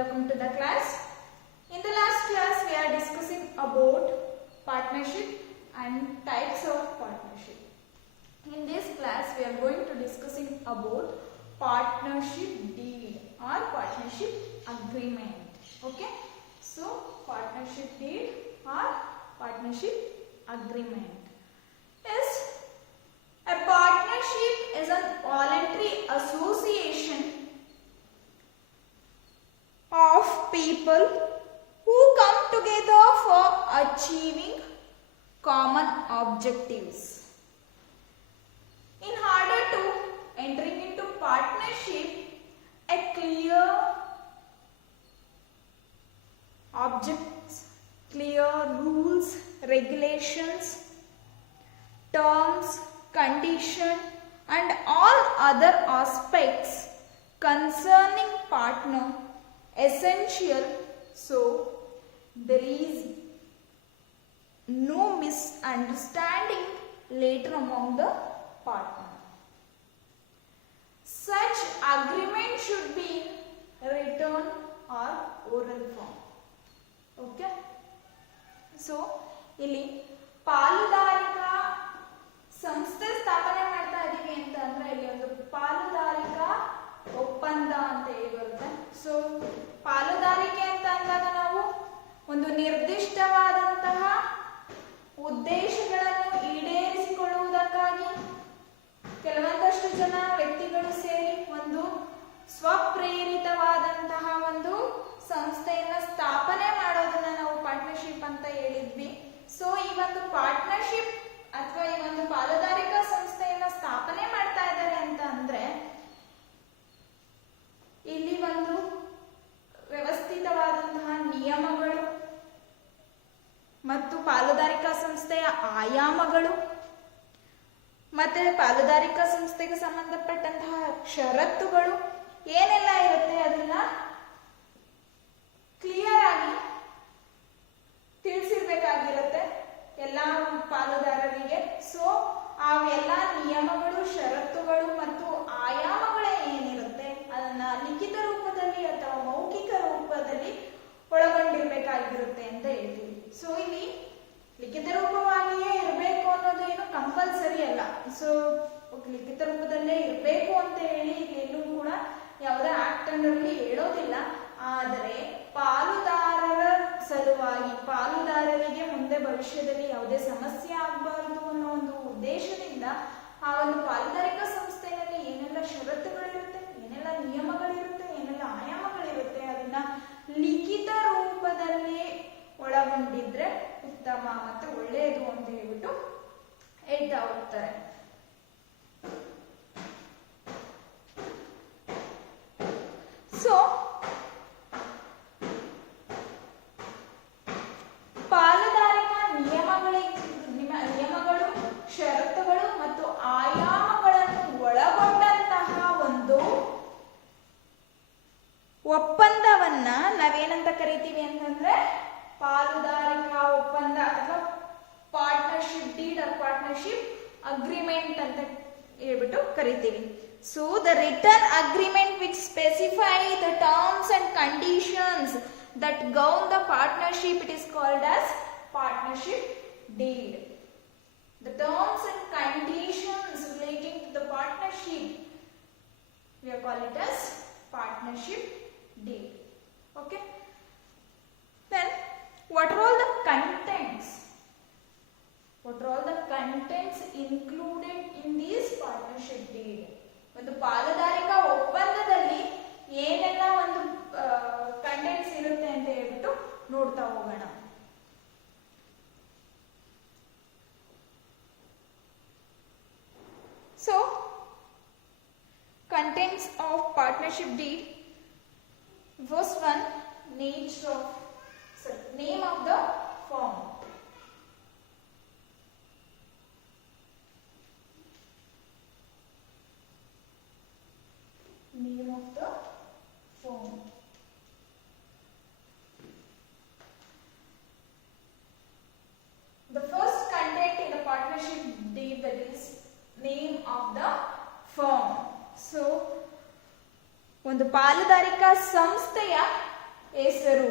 welcome to the class. In the last class we are discussing about partnership and types of partnership. In this class we are going to discussing about partnership deed or partnership agreement. Okay, so partnership deed or partnership agreement is a partnership is a voluntary association of people who come together for achieving common objectives. In order to entering into partnership, a clear objects, clear rules, regulations, terms, condition and all other aspects concerning partner essential, so there is no misunderstanding later among the partner. Such agreement should be written or oral form. Okay, so ಇಲ್ಲಿ ಪಾಲುದಾರಿಕಾ ಸಂಸ್ಥೆ ಸ್ಥಾಪನೆ ಮಾಡ್ತಾ ಇದೀವಿ ಅಂತ ಅಂದ್ರೆ ಇಲ್ಲಿ ಒಂದು ಪಾಲುದಾರಿಕಾ ಒಪ್ಪಂದ ಅಂತ ಹೇಳಿ ಬರುತ್ತೆ. ಸೊ ಪಾಲುದಾರಿಕೆ ಅಂತ ಅಂದಾಗ ನಾವು ಒಂದು ನಿರ್ದಿಷ್ಟವಾದಂತಹ ಉದ್ದೇಶಗಳನ್ನು ಈಡೇರಿಸಿಕೊಳ್ಳುವುದಕ್ಕಾಗಿ ಕೆಲವೊಂದಷ್ಟು ಜನ ವ್ಯಕ್ತಿಗಳು ಸೇರಿ ಒಂದು ಸ್ವಪ್ರೇರಿತವಾದಂತಹ ಒಂದು ಸಂಸ್ಥೆಯನ್ನ ಸ್ಥಾಪನೆ ಮಾಡೋದನ್ನ ನಾವು ಪಾರ್ಟ್ನರ್ಶಿಪ್ ಅಂತ ಹೇಳಿದ್ವಿ. ಸೊ ಈ ಒಂದು ಪಾರ್ಟ್ನರ್ಶಿಪ್ ಅಥವಾ ಈ ಒಂದು ಪಾಲುದಾರಿಕಾ ಸಂಸ್ಥೆಯನ್ನ ಸ್ಥಾಪನೆ ಮಾಡ್ತಾ ಇದ್ದಾರೆ ಅಂತ ಅಂದ್ರೆ ಇಲ್ಲಿ ಒಂದು ವ್ಯವಸ್ಥಿತವಾದಂತಹ ನಿಯಮಗಳು ಮತ್ತು ಪಾಲುದಾರಿಕಾ ಸಂಸ್ಥೆಯ ಆಯಾಮಗಳು ಮತ್ತೆ ಪಾಲುದಾರಿಕಾ ಸಂಸ್ಥೆಗೆ ಸಂಬಂಧಪಟ್ಟಂತಹ ಷರತ್ತುಗಳು ಏನೆಲ್ಲ ಇರುತ್ತೆ ಅದನ್ನ ಕ್ಲಿಯರ್ ಆಗಿ ತಿಳಿಸಿರ್ಬೇಕಾಗಿರುತ್ತೆ ಎಲ್ಲ ಪಾಲುದಾರರಿಗೆ. ಸೊ ಆ ಎಲ್ಲ ನಿಯಮಗಳು, ಷರತ್ತುಗಳು ಮತ್ತು ಆಯಾಮಗಳೇ ಏನಿರುತ್ತೆ ಅದನ್ನ ಲಿಖಿತ ರೂಪದಲ್ಲಿ ಅಥವಾ ಮೌಖಿಕ ರೂಪದಲ್ಲಿ ಒಳಗೊಂಡಿರ್ಬೇಕಾಗಿರುತ್ತೆ ಅಂತ ಹೇಳ್ತೀವಿ. ಸೊ ಇಲ್ಲಿ ಲಿಖಿತ ರೂಪವಾಗಿಯೇ ಇರಬೇಕು ಅನ್ನೋದು ಏನು ಕಂಪಲ್ಸರಿ ಅಲ್ಲ. ಸೊ ಲಿಖಿತ ರೂಪದಲ್ಲೇ ಇರಬೇಕು ಅಂತ ಹೇಳಿ ಎಲ್ಲೂ ಕೂಡ ಯಾವುದೇ ಆಕ್ಟ್ ಅಂಡರ್ಲಿ ಹೇಳೋದಿಲ್ಲ. ಆದರೆ ಪಾಲುದಾರರ ಸಲುವಾಗಿ ಪಾಲುದಾರರಿಗೆ ಮುಂದೆ ಭವಿಷ್ಯದಲ್ಲಿ ಯಾವುದೇ ಸಮಸ್ಯೆ ಆಗಬಾರದು ಅನ್ನೋ ಒಂದು ಉದ್ದೇಶದಿಂದ ಆ ಒಂದು ಪಾಲುದಾರಿಕಾ ಸಂಸ್ಥೆಯಲ್ಲಿ ಏನೆಲ್ಲ ಷರತ್ತುಗಳಿರುತ್ತೆ, ಏನೆಲ್ಲ ನಿಯಮಗಳಿರುತ್ತೆ, ಏನೆಲ್ಲ ಆಯಾಮಗಳಿರುತ್ತೆ ಅದನ್ನ ಲಿಖಿತ ರೂಪದಲ್ಲಿ ಒಳಗೊಂಡಿದ್ರೆ ಉತ್ತಮ ಮತ್ತು ಒಳ್ಳೆಯದು ಅಂತ ಹೇಳ್ಬಿಟ್ಟು ಹೇಳ್ತಾ ಹೋಗ್ತಾರೆ. ಸೊ ಪಾಲುದಾರಿಕಾ ನಿಯಮಗಳು, ಷರತ್ತುಗಳು ಮತ್ತು ಆಯಾಮಗಳನ್ನು ಒಳಗೊಂಡಂತಹ ಒಂದು ಒಪ್ಪಂದವನ್ನ ನಾವೇನಂತ ಕರಿತೀವಿ ಅಂತಂದ್ರೆ ಪಾಲುದಾರಿಕಾ ಒಪ್ಪಂದ ಅಥವಾ partnership deed or partnership agreement ಅಂತ ಹೇಳ್ಬಿಟ್ಟು ಕರಿತೀವಿ. So the written agreement which specify the terms and conditions that govern the partnership, it is called as partnership deed. The terms and conditions relating to the partnership, we call it as partnership deed. Okay, then what are all the contents? What are all the contents included in this partnership deed? ಒಂದು ಪಾಲುದಾರಿಕಾ ಒಪ್ಪಂದದಲ್ಲಿ ಏನೆಲ್ಲ ಒಂದು contents ಇರುತ್ತೆ ಅಂತ ಹೇಳ್ಬಿಟ್ಟು ನೋಡ್ತಾ ಹೋಗೋಣ. So contents of partnership deed. First one, name of the firm. Name of the firm. The first content in the partnership deed, that is name of the firm. So ಒಂದು ಪಾಲುದಾರಿಕಾ ಸಂಸ್ಥೆಯ ಹೆಸರು,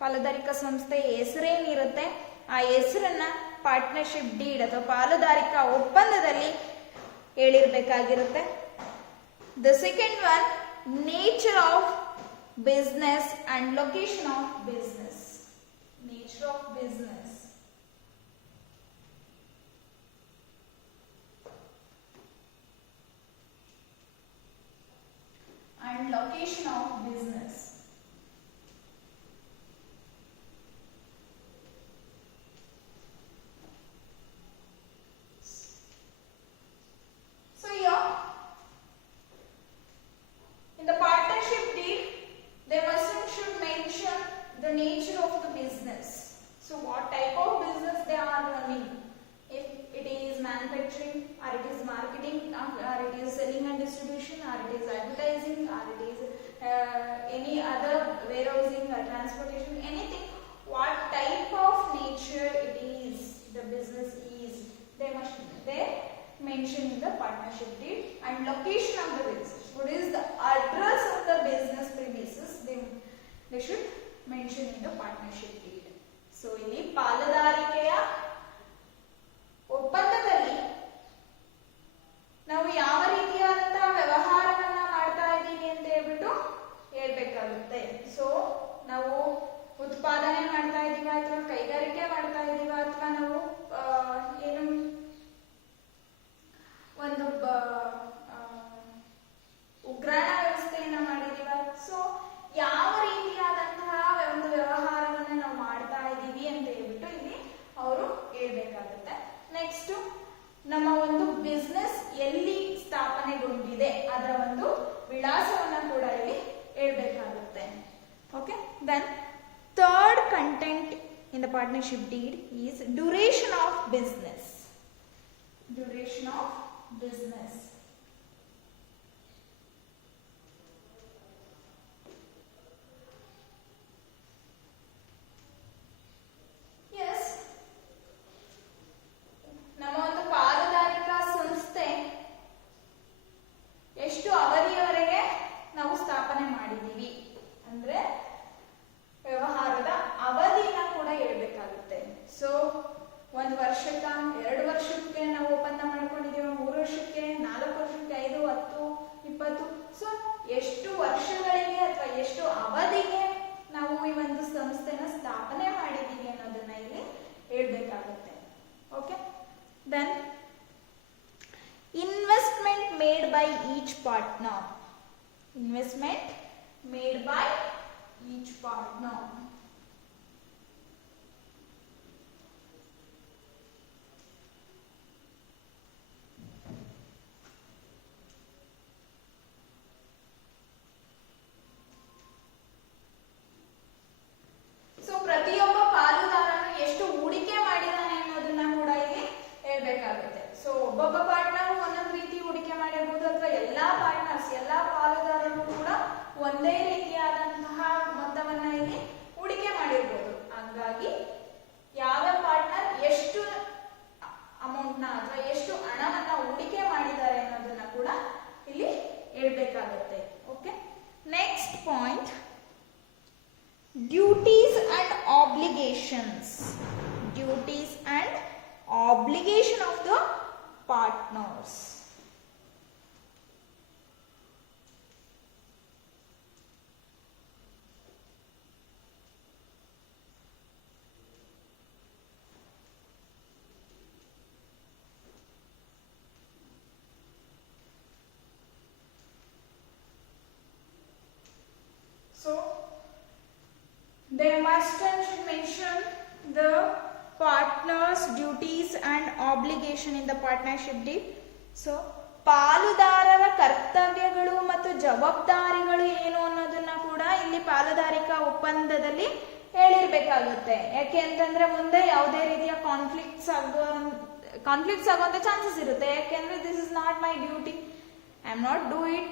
ಪಾಲುದಾರಿಕಾ ಸಂಸ್ಥೆಯ ಹೆಸರೇನಿರುತ್ತೆ ಆ ಹೆಸರನ್ನ ಪಾರ್ಟ್ನರ್ಶಿಪ್ ಡೀಡ್ ಅಥವಾ ಪಾಲುದಾರಿಕಾ ಒಪ್ಪಂದದಲ್ಲಿ ಹೇಳಿರ್ಬೇಕಾಗಿರುತ್ತೆ. The second one, nature of business and location of business. Nature of business and location of business. So here in the partnership deed they should mention the nature of the business. So what type of business they are running, if it is manufacturing or it is marketing or it is selling and distribution or it is advertising or it is any other warehousing or transportation, anything, what type of nature it is, the business is, they mention in the partnership deed. And location of the business, what is the address of the business premises, they should mention in the partnership deed. So ಇಲ್ಲಿ ಪಾಲುದಾರಿಕೆಯ ಒಪ್ಪಂದದಲ್ಲಿ ನಾವು ಯಾವ ರೀತಿಯಾದಂತಹ ವ್ಯವಹಾರವನ್ನ ಮಾಡ್ತಾ ಇದ್ದೀವಿ ಅಂತ ಹೇಳ್ಬಿಟ್ಟು ಹೇಳ್ಬೇಕಾಗುತ್ತೆ. ಸೊ ನಾವು ಉತ್ಪಾದನೆ ಮಾಡ್ತಾ ಇದೀವ ಅಥವಾ ಕೈಗಾರಿಕೆ ಮಾಡ್ತಾ ಇದೀವ ಅಥವಾ ನಾವು ಏನು ಒಂದು ಉಗ್ರಾಣ ವ್ಯವಸ್ಥೆಯನ್ನ ಮಾಡಿದೀವ. ಸೊ ಯಾವ ರೀತಿಯಾದಂತಹ ಒಂದು ವ್ಯವಹಾರವನ್ನ ನಾವು ಮಾಡ್ತಾ ಇದ್ದೀವಿ ಅಂತ ಹೇಳ್ಬಿಟ್ಟು ಇಲ್ಲಿ ಅವರು ಹೇಳ್ಬೇಕಾಗುತ್ತೆ. ನೆಕ್ಸ್ಟ್, ನಮ್ಮ ಒಂದು ಬಿಸ್ನೆಸ್ ಎಲ್ಲಿ ಸ್ಥಾಪನೆಗೊಂಡಿದೆ ಅದರ ಒಂದು ವಿಳಾಸವನ್ನ ಕೂಡ ಇಲ್ಲಿ ಹೇಳ್ಬೇಕಾಗುತ್ತೆ. Okay, then third content in the partnership deed is duration of business. Duration of business. ನಮ್ಮ ಒಂದು ಪಾಲುದಾರಿಕಾ ಸಂಸ್ಥೆ ಎಷ್ಟು ಅವಧಿಯವರೆಗೆ ನಾವು ಸ್ಥಾಪನೆ ಮಾಡಿದೀವಿ ಅಂದ್ರೆ ವ್ಯವಹಾರದ ಅವಧಿನ ಕೂಡ ಹೇಳ್ಬೇಕಾಗುತ್ತೆ. ಸೊ 1 ವರ್ಷಕ್ಕ, 2 ವರ್ಷಕ್ಕೆ ನಾವು ಒಪ್ಪಂದ ಮಾಡ್ಕೊಂಡಿದೀವಿ, 3 ವರ್ಷಕ್ಕೆ, 4 ವರ್ಷಕ್ಕೆ, 5, 10, 20. ಸೊ ಎಷ್ಟು ವರ್ಷಗಳಿಗೆ ಅಥವಾ ಎಷ್ಟು ಅವಧಿಗೆ ನಾವು ಈ ಒಂದು ಸಂಸ್ಥೆನ ಸ್ಥಾಪನೆ ಮಾಡಿದೀವಿ ಅನ್ನೋದನ್ನ ಇಲ್ಲಿ ಹೇಳ್ಬೇಕಾಗುತ್ತೆ. Okay, then investment made by each partner. Investment made by each partner. So ಪ್ರತಿಯೊಬ್ಬ ಪಾಲುದಾರನು ಎಷ್ಟು ಹೂಡಿಕೆ ಮಾಡಿದಾನೆ ಅನ್ನೋದನ್ನ ಕೂಡ ಇಲ್ಲಿ ಹೇಳ್ಬೇಕಾಗುತ್ತೆ. ಸೊ ಒಬ್ಬೊಬ್ಬ ಪಾರ್ಟ್ನರ್ ಒಂದೊಂದು ರೀತಿ ಹೂಡಿಕೆ ಮಾಡಿರ್ಬೋದು ಅಥವಾ ಎಲ್ಲಾ ಪಾರ್ಟ್ನರ್ಸ್, ಎಲ್ಲಾ ಪಾಲುದಾರರು ಕೂಡ ಒಂದೇ ರೀತಿಯಾದಂತಹ ಮೊತ್ತವನ್ನ ಇಲ್ಲಿ ಹೂಡಿಕೆ ಮಾಡಿರ್ಬೋದು. ಹಾಗಾಗಿ ಯಾವ ಪಾರ್ಟ್ನರ್ ಎಷ್ಟು ಅಮೌಂಟ್ ನ ಅಥವಾ ಎಷ್ಟು ಹಣವನ್ನ ಹೂಡಿಕೆ ಮಾಡಿದ್ದಾರೆ ಅನ್ನೋದನ್ನ ಕೂಡ ಇಲ್ಲಿ ಹೇಳ್ಬೇಕಾಗುತ್ತೆ. Okay, next point, duties and obligations. Duties and obligation of the partners. So they must mention the partners' duties and obligation in the partnership deed. So ಪಾಲುದಾರರ ಕರ್ತವ್ಯಗಳು ಮತ್ತು ಜವಾಬ್ದಾರಿಗಳು ಏನು ಅನ್ನೋದನ್ನ ಕೂಡ ಇಲ್ಲಿ ಪಾಲುದಾರಿಕಾ ಒಪ್ಪಂದದಲ್ಲಿ ಹೇಳಿರ್ಬೇಕಾಗುತ್ತೆ. ಯಾಕೆ ಅಂತಂದ್ರೆ ಮುಂದೆ ಯಾವುದೇ ರೀತಿಯ ಕಾನ್ಫ್ಲಿಕ್ಟ್ಸ್ ಆಗುವಂತ ಚಾನ್ಸಸ್ ಇರುತ್ತೆ. ಯಾಕೆಂದ್ರೆ this is not my duty, I am not do it,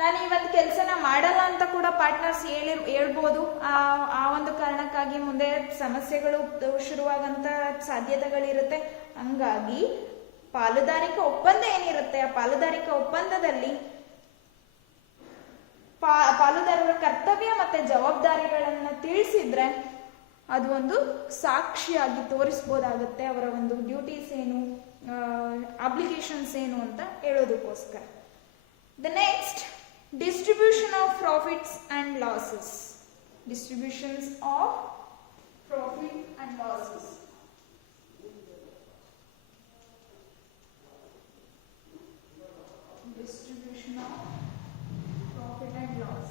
ನಾನು ಈ ಒಂದು ಕೆಲಸನ ಮಾಡಲ್ಲ ಅಂತ ಕೂಡ ಪಾರ್ಟ್ನರ್ಸ್ ಹೇಳ್ಬೋದು. ಆ ಒಂದು ಕಾರಣಕ್ಕಾಗಿ ಮುಂದೆ ಸಮಸ್ಯೆಗಳು ಶುರುವಾಗಂತ ಸಾಧ್ಯತೆಗಳಿರುತ್ತೆ. ಹಂಗಾಗಿ ಪಾಲುದಾರಿಕಾ ಒಪ್ಪಂದ ಏನಿರುತ್ತೆ ಆ ಪಾಲುದಾರಿಕಾ ಒಪ್ಪಂದದಲ್ಲಿ ಪಾಲುದಾರರ ಕರ್ತವ್ಯ ಮತ್ತೆ ಜವಾಬ್ದಾರಿಗಳನ್ನ ತಿಳಿಸಿದ್ರೆ ಅದು ಒಂದು ಸಾಕ್ಷಿಯಾಗಿ ತೋರಿಸ್ಬೋದಾಗುತ್ತೆ ಅವರ ಒಂದು ಡ್ಯೂಟೀಸ್ ಏನು, ಅಬ್ಲಿಗೇಷನ್ಸ್ ಏನು ಅಂತ ಹೇಳೋದಕ್ಕೋಸ್ಕರ. The next, distribution of profits and losses. Distributions of profit and losses. Distribution of profit and loss.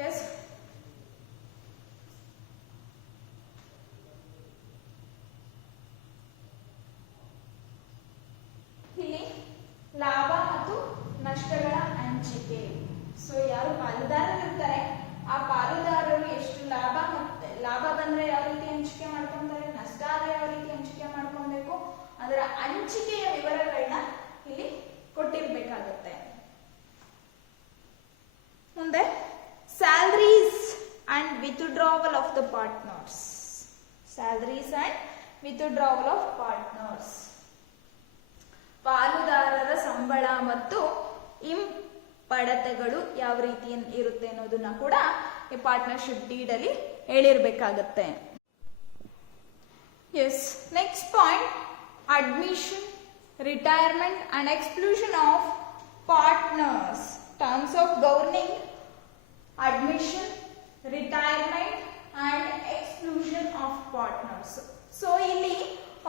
Yes. ಇಲ್ಲಿ ಲಾಭ ಮತ್ತು ನಷ್ಟಗಳ ಹಂಚಿಕೆ. ಸೊ ಯಾರು ಪಾಲುದಾರರಿರ್ತಾರೆ ಆ ಪಾಲುದಾರರು ಎಷ್ಟು ಲಾಭ ಬಂದ್ರೆ ಯಾವ ರೀತಿ ಹಂಚಿಕೆ ಮಾಡ್ಕೊಂತಾರೆ, ನಷ್ಟ ಆದ್ರೆ ಯಾವ ರೀತಿ ಹಂಚಿಕೆ ಮಾಡ್ಕೊಬೇಕು, ಅದರ ಹಂಚಿಕೆಯ ವಿವರಗಳನ್ನ ಇಲ್ಲಿ ಕೊಟ್ಟಿರ್ಬೇಕಾಗುತ್ತೆ. ಮುಂದೆ salaries and withdrawal of the partners. Salaries and withdrawal of partners. ಪಾಲುದಾರರ ಸಂಬಳ ಮತ್ತು ಹಿಂಪಡೆತಗಳು ಯಾವ ರೀತಿ ಇರುತ್ತೆ ಅನ್ನೋದನ್ನ ಕೂಡ ಈ ಪಾರ್ಟ್ನರ್ಶಿಪ್ ಡೀಡ್ ಅಲ್ಲಿ ಹೇಳಿರ್ಬೇಕಾಗತ್ತೆ. Yes, next point, admission, retirement and exclusion of partners. Terms of governing admission, retirement and exclusion of partners. So ಇಲ್ಲಿ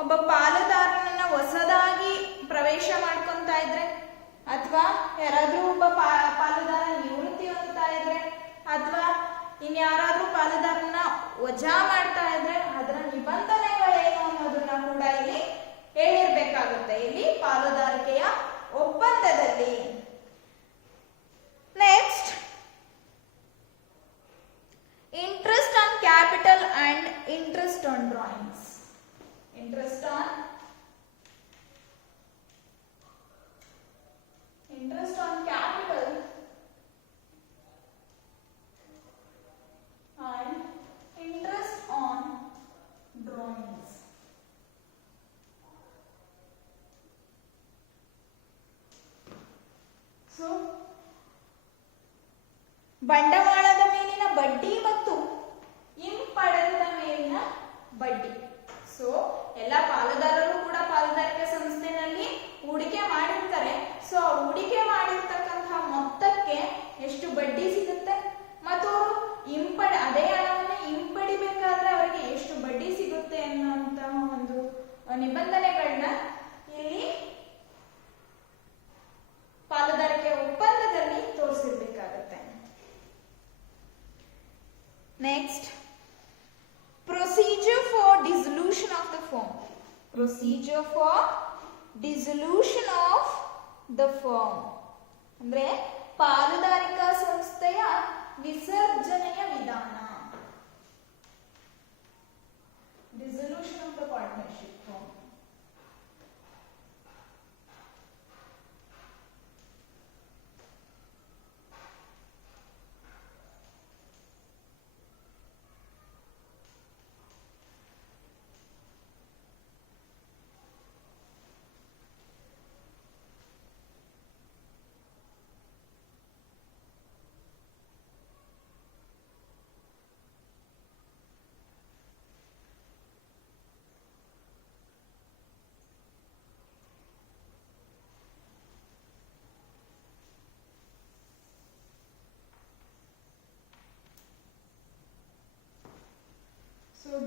ಒಬ್ಬ ಪಾಲುದಾರನನ್ನ ಹೊಸದಾಗಿ ಪ್ರವೇಶ ಮಾಡ್ಕೊಂತ ಇದ್ರೆ ಅಥವಾ ಯಾರಾದ್ರೂ ಒಬ್ಬ ಪಾಲುದಾರ ನಿವೃತ್ತಿ ಹೊಂದ್ತಾ ಇದ್ರೆ ಅಥವಾ ಇನ್ಯಾರಾದ್ರೂ ಪಾಲುದಾರನ ವಜಾ ಮಾಡ್ತಾ ಇದ್ರೆ ಅದರ ನಿಬಂಧನೆಗಳೇನು ಅನ್ನೋದನ್ನ ಕೂಡ ಇಲ್ಲಿ ಹೇಳಿರ್ಬೇಕಾಗುತ್ತೆ ಇಲ್ಲಿ ಪಾಲುದಾರಿಕೆಯ ಒಪ್ಪಂದದಲ್ಲಿ. Next, interest on capital and interest on drawings. Interest on capital and interest on drawings. So, ಬಂಡವಾಳದ ಮೇಲಿನ ಬಡ್ಡಿ ಮತ್ತು ಹಿಂಪಡೆದ ಮೇಲಿನ ಬಡ್ಡಿ. ಸೊ ಎಲ್ಲ ಪಾಲುದಾರರು ಕೂಡ ಪಾಲುದಾರಿಕೆ ಸಂಸ್ಥೆನಲ್ಲಿ ಹೂಡಿಕೆ ಮಾಡಿರ್ತಾರೆ. ಸೊ ಆ ಹೂಡಿಕೆ ಮಾಡಿರ್ತಕ್ಕಂತಹ ಮೊತ್ತಕ್ಕೆ ಎಷ್ಟು ಬಡ್ಡಿ ಸಿಗುತ್ತೆ ಮತ್ತು ಅವರು ಅದೇ ಹಣವನ್ನು ಹಿಂಪಡಿಬೇಕಾದ್ರೆ ಅವರಿಗೆ ಎಷ್ಟು ಬಡ್ಡಿ ಸಿಗುತ್ತೆ ಅನ್ನುವಂತಹ ಒಂದು ನಿಬಂಧನೆಗಳನ್ನ ಇಲ್ಲಿ ಪಾಲುದಾರಿಕೆ ಒಪ್ಪಂದದಲ್ಲಿ ತೋರಿಸಿರ್ಬೇಕಾಗತ್ತೆ. Next, procedure for dissolution of the firm. Procedure for dissolution of the firm ಅಂದ್ರೆ ಪಾಲುದಾರಿಕಾ ಸಂಸ್ಥೆಯ ವಿಸರ್ಜನೆಯ ವಿಧಾನ. Dissolution of the partnership firm.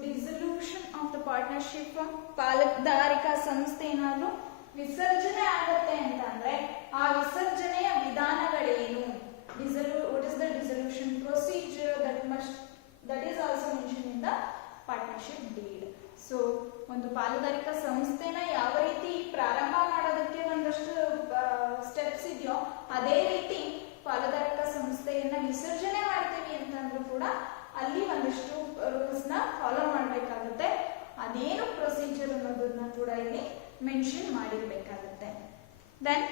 Dissolution of the partnership firm, ಪಾಲುದಾರಿಕಾ ಸಂಸ್ಥೆ ಏನಾದ್ರು ವಿಸರ್ಜನೆ ಆಗುತ್ತೆ ಅಂತ ಅಂದ್ರೆ ಆ ವಿಸರ್ಜನೆಯ ವಿಧಾನಗಳೇನು, what is the dissolution procedure that is also mentioned in the partnership deed. So ಒಂದು ಪಾಲುದಾರಿಕಾ ಸಂಸ್ಥೆನ ಯಾವ ರೀತಿ ಪ್ರಾರಂಭ ಮಾಡೋದಕ್ಕೆ ಒಂದಷ್ಟು ಸ್ಟೆಪ್ಸ್ ಇದೆಯೋ ಅದೇ ರೀತಿ ಪಾಲುದಾರಿಕಾ ಸಂಸ್ಥೆಯನ್ನ ವಿಸರ್ಜನೆ ಮಾಡ್ತೀವಿ ಅಂತಂದ್ರೂ ಕೂಡ ಅಲ್ಲಿ ಒಂದಿಷ್ಟು ರೂಲ್ಸ್ ನ ಫಾಲೋ ಮಾಡಬೇಕಾಗುತ್ತೆ. ಅದೇನು ಪ್ರೊಸೀಜರ್ ಅನ್ನೋದನ್ನ ಕೂಡ ಇಲ್ಲಿ ಮೆನ್ಷನ್ ಮಾಡಿರ್ಬೇಕಾಗುತ್ತೆ. Then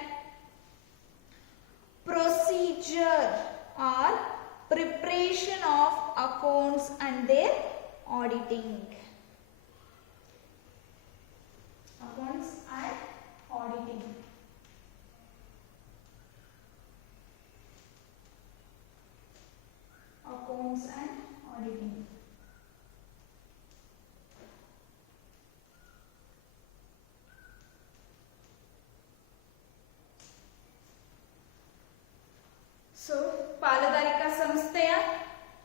procedure or preparation of accounts and their auditing.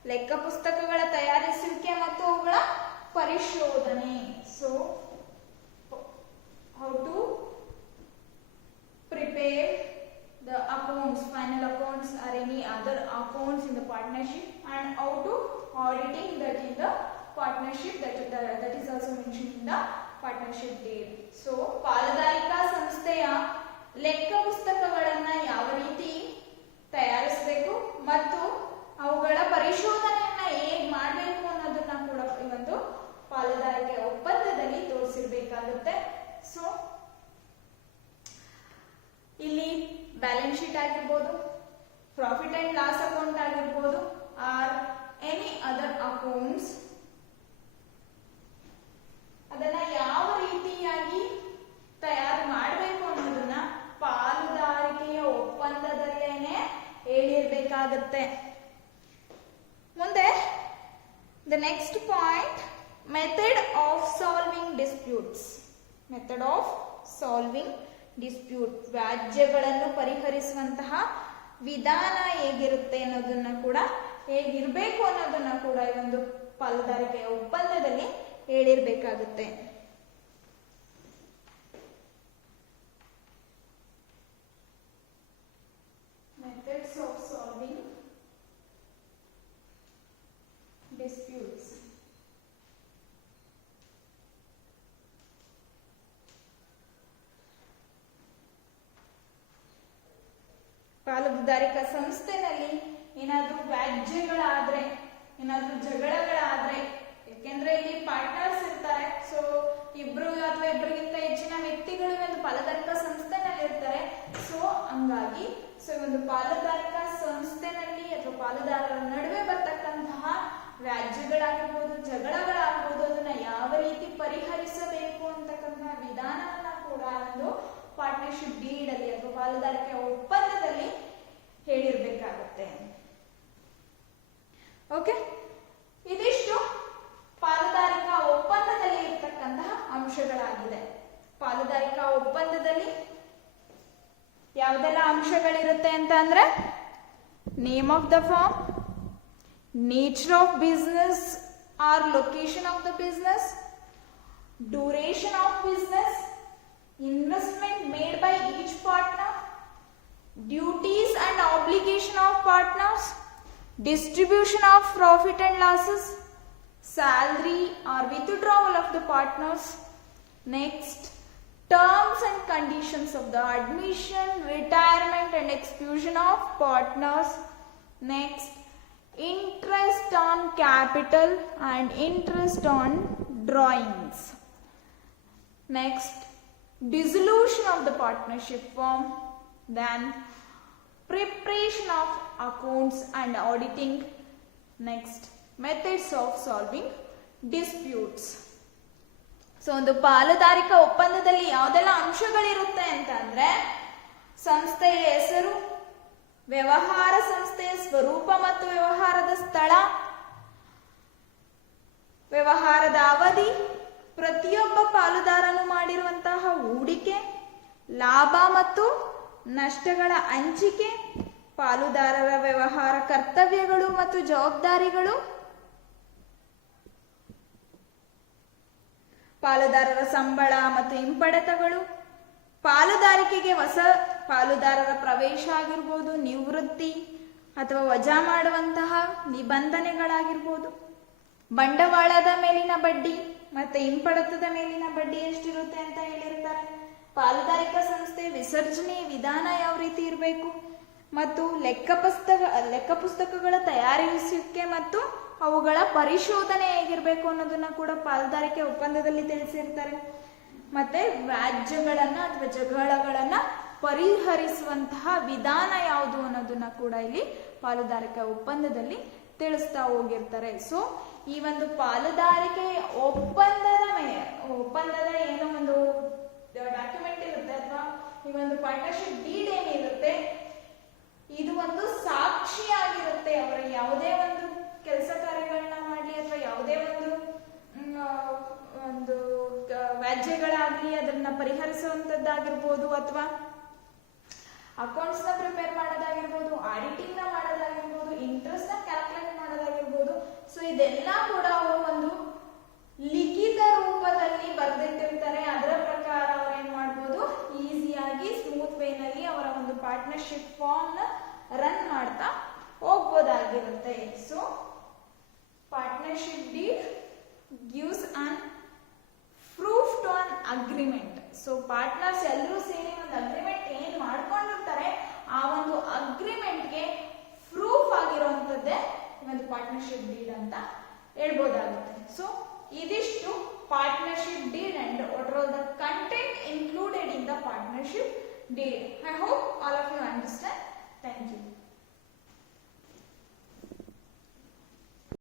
ಲೆಕ್ಕ ಪುಸ್ತಕಗಳ ತಯಾರಿಸುವಿಕೆ ಮತ್ತು ಅವುಗಳ ಪರಿಶೋಧನೆ. So how to prepare the accounts, final accounts or any other accounts in the partnership, and how to auditing that in the partnership, that is also mentioned in the partnership deed. So ಪಾಲುದಾರಿಕಾ ಸಂಸ್ಥೆಯ ಲೆಕ್ಕ ಪುಸ್ತಕಗಳನ್ನ ಯಾವ ರೀತಿ ತಯಾರಿಸಬೇಕು ಮತ್ತು ಅವುಗಳ ಪರಿಶೋಧನೆಯನ್ನ ಹೇಗೆ ಮಾಡಬೇಕು ಅನ್ನೋದನ್ನ ಕೂಡ ಈ ಒಂದು ಪಾಲುದಾರಿಕೆ ಒಪ್ಪಂದದಲ್ಲಿ ತೋರಿಸಿರ್ಬೇಕಾಗುತ್ತೆ. ಸೊ ಇಲ್ಲಿ ಬ್ಯಾಲೆನ್ಸ್ ಶೀಟ್ ಆಗಿರ್ಬೋದು, ಪ್ರಾಫಿಟ್ ಅಂಡ್ ಲಾಸ್ ಅಕೌಂಟ್ ಆಗಿರ್ಬೋದು, ಆರ್ ಎನಿ ಅದರ್ ಅಕೌಂಟ್ಸ್, ಅದನ್ನ ಯಾವ ರೀತಿಯಾಗಿ ತಯಾರು ಮಾಡಬೇಕು ಅನ್ನೋದನ್ನ ಪಾಲುದಾರಿಕೆಯ ಒಪ್ಪಂದದಲ್ಲೇನೆ ಹೇಳಿರ್ಬೇಕಾಗತ್ತೆ. ಮುಂದೆ the next point, method of solving disputes. Method of solving dispute, ವ್ಯಾಜ್ಯಗಳನ್ನು ಪರಿಹರಿಸುವಂತಹ ವಿಧಾನ ಹೇಗಿರುತ್ತೆ ಅನ್ನೋದನ್ನ ಕೂಡ, ಹೇಗಿರ್ಬೇಕು ಅನ್ನೋದನ್ನ ಕೂಡ ಈ ಒಂದು ಪಾಲುದಾರಿಕೆಯ ಒಪ್ಪಂದದಲ್ಲಿ ಹೇಳಿರ್ಬೇಕಾಗುತ್ತೆ. Methods of solving disputes. ಪಾಲುದಾರಿಕಾ ಸಂಸ್ಥೆನಲ್ಲಿ ಏನಾದ್ರೂ ವ್ಯಾಜ್ಯಗಳಾದ್ರೆ, ಏನಾದ್ರೂ ಜಗಳಗಳಾದ್ರೆ, ಯಾಕೆಂದ್ರೆ ಇಲ್ಲಿ ಪಾರ್ಟ್ನರ್ಸ್ ಇರ್ತಾರೆ, ಸೊ ಇಬ್ರು ಅಥವಾ ಇಬ್ಬರಿಗಿಂತ ಹೆಚ್ಚಿನ ವ್ಯಕ್ತಿಗಳು ಒಂದು ಪಾಲುದಾರಿಕಾ ಸಂಸ್ಥೆನಲ್ಲಿ ಇರ್ತಾರೆ. ಸೊ ಹಂಗಾಗಿ ಒಂದು ಪಾಲುದಾರಿಕಾ ಸಂಸ್ಥೆನಲ್ಲಿ ಅಥವಾ ಪಾಲುದಾರರ ನಡುವೆ ಬರ್ತಕ್ಕಂತಹ ವ್ಯಾಜ್ಯಗಳಾಗಿರ್ಬೋದು, ಜಗಳಗಳಾಗಿರ್ಬೋದು, ಅದನ್ನ ಯಾವ ರೀತಿ ಪರಿಹರಿಸಬೇಕು ಅಂತಕ್ಕಂತಹ ವಿಧಾನವನ್ನ ಕೂಡ ಒಂದು ಪಾರ್ಟ್ನರ್ಶಿಪ್ ಡೀಡ್ ಅಲ್ಲಿ ಅಥವಾ ಪಾಲುದಾರಿಕೆ ಒಪ್ಪಂದದಲ್ಲಿ ಹೇಳಿರ್ಬೇಕಾಗುತ್ತೆ. ಓಕೆ, ಇದಿಷ್ಟು ಪಾಲುದಾರಿಕಾ ಒಪ್ಪಂದದಲ್ಲಿ ಇರತಕ್ಕಂತಹ ಅಂಶಗಳಾಗಿದೆ. ಪಾಲುದಾರಿಕಾ ಒಪ್ಪಂದದಲ್ಲಿ ಯಾವುದೆಲ್ಲ ಅಂಶಗಳಿರುತ್ತೆ ಅಂತ ಅಂದ್ರೆ, name of the firm, nature of business or location of the business, duration of business, investment made by each partner, duties and obligation of partners, distribution of profit and losses, salary or withdrawal of the partners. Next, terms and conditions of the admission, retirement and exclusion of partners. Next, interest on capital and interest on drawings. Next, dissolution of the partnership firm, then preparation of accounts and auditing. Next, methods of solving disputes. So ಒಂದು ಪಾಲುದಾರಿಕಾ ಒಪ್ಪಂದದಲ್ಲಿ ಯಾವುದೆಲ್ಲ ಅಂಶಗಳಿರುತ್ತೆ ಅಂತ ಅಂದ್ರೆ, ಸಂಸ್ಥೆಯ ಹೆಸರು, ವ್ಯವಹಾರ ಸಂಸ್ಥೆಯ ಸ್ವರೂಪ ಮತ್ತು ವ್ಯವಹಾರದ ಸ್ಥಳ, ವ್ಯವಹಾರದ ಅವಧಿ, ಪ್ರತಿಯೊಬ್ಬ ಪಾಲುದಾರನು ಮಾಡಿರುವಂತಹ ಹೂಡಿಕೆ, ಲಾಭ ಮತ್ತು ನಷ್ಟಗಳ ಹಂಚಿಕೆ, ಪಾಲುದಾರರ ವ್ಯವಹಾರ ಕರ್ತವ್ಯಗಳು ಮತ್ತು ಜವಾಬ್ದಾರಿಗಳು, ಪಾಲುದಾರರ ಸಂಬಳ ಮತ್ತು ಹಿಂಪಡೆತಗಳು, ಪಾಲುದಾರಿಕೆಗೆ ಹೊಸ ಪಾಲುದಾರರ ಪ್ರವೇಶ ಆಗಿರ್ಬೋದು, ನಿವೃತ್ತಿ ಅಥವಾ ವಜಾ ಮಾಡುವಂತಹ ನಿಬಂಧನೆಗಳಾಗಿರ್ಬೋದು, ಬಂಡವಾಳದ ಮೇಲಿನ ಬಡ್ಡಿ ಮತ್ತೆ ಹಿಂಪಡೆತದ ಮೇಲಿನ ಬಡ್ಡಿ ಎಷ್ಟಿರುತ್ತೆ ಅಂತ ಹೇಳಿರ್ತಾರೆ, ಪಾಲುದಾರಿಕಾ ಸಂಸ್ಥೆ ವಿಸರ್ಜನೆಯ ವಿಧಾನ ಯಾವ ರೀತಿ ಇರಬೇಕು, ಮತ್ತು ಲೆಕ್ಕ ಪುಸ್ತಕಗಳ ತಯಾರಿಸುವಿಕೆ ಮತ್ತು ಅವುಗಳ ಪರಿಶೋಧನೆ ಹೇಗಿರ್ಬೇಕು ಅನ್ನೋದನ್ನ ಕೂಡ ಪಾಲುದಾರಿಕೆ ಒಪ್ಪಂದದಲ್ಲಿ ತಿಳಿಸಿರ್ತಾರೆ. ಮತ್ತೆ ವ್ಯಾಜ್ಯಗಳನ್ನ ಅಥವಾ ಜಗಳಗಳನ್ನ ಪರಿಹರಿಸುವಂತಹ ವಿಧಾನ ಯಾವುದು ಅನ್ನೋದನ್ನ ಕೂಡ ಇಲ್ಲಿ ಪಾಲುದಾರಿಕೆ ಒಪ್ಪಂದದಲ್ಲಿ ತಿಳಿಸ್ತಾ ಹೋಗಿರ್ತಾರೆ. ಸೊ ಈ ಒಂದು ಪಾಲುದಾರಿಕೆ ಒಪ್ಪಂದದ ಏನೋ ಒಂದು ಡಾಕ್ಯುಮೆಂಟ್ ಇರುತ್ತೆ ಅಥವಾ ಈ ಒಂದು ಪಾರ್ಟ್ನರ್ಶಿಪ್ ಡೀಡ್ ಏನಿರುತ್ತೆ, ಇದು ಒಂದು ಸಾಕ್ಷಿಯಾಗಿರುತ್ತೆ. ಅವರ ಯಾವುದೇ ಒಂದು ಕೆಲಸ ಕಾರ್ಯಗಳನ್ನ ಮಾಡಲಿ ಅಥವಾ ಯಾವುದೇ ಒಂದು ವ್ಯಾಜ್ಯಗಳಾಗ್ಲಿ ಅದನ್ನ ಪರಿಹರಿಸುವಂತದ್ದಾಗಿರ್ಬೋದು, ಅಥವಾ ಅಕೌಂಟ್ಸ್ ನ ಪ್ರಿಪೇರ್ ಮಾಡೋದಾಗಿರ್ಬೋದು, ಆಡಿಟಿಂಗ್ ನ ಮಾಡೋದಾಗಿರ್ಬೋದು, ಇಂಟ್ರೆಸ್ಟ್ ನ ಕ್ಯಾಲ್ಕುಲೇಟ್ ಮಾಡೋದಾಗಿರ್ಬೋದು, ಇದೆಲ್ಲ ಕೂಡ ಅವರು ಒಂದು ಲಿಖಿತ ರೂಪದಲ್ಲಿ ಬರೆದಿಟ್ಟಿರ್ತಾರೆ. ಅದರ ಪ್ರಕಾರ ಅವ್ರು ಏನ್ ಮಾಡ್ಬೋದು, ಈಸಿಯಾಗಿ ಸ್ಮೂತ್ ವೇನಲ್ಲಿ ಅವರ ಒಂದು ಪಾರ್ಟ್ನರ್ಶಿಪ್ ಫಾರ್ಮ್ ನ ರನ್ ಮಾಡ್ತಾ ಹೋಗ್ಬೋದಾಗಿರುತ್ತೆ. So partnership deed gives an proof to an agreement. So partners ಎಲ್ಲರೂ ಸೇರಿ ಒಂದು ಅಗ್ರಿಮೆಂಟ್ ಏನ್ ಮಾಡ್ಕೊಂಡಿರ್ತಾರೆ ಆ ಒಂದು ಅಗ್ರಿಮೆಂಟ್ಗೆ ಪ್ರೂಫ್ ಆಗಿರುವಂತದ್ದೇ ಒಂದು ಪಾರ್ಟ್ನರ್ಶಿಪ್ ಡೀಡ್ ಅಂತ ಹೇಳ್ಬೋದಾಗುತ್ತೆ. ಸೊ ಇದಿಷ್ಟು partnership deed and what are all the content included in the partnership deed. I hope all of you understand.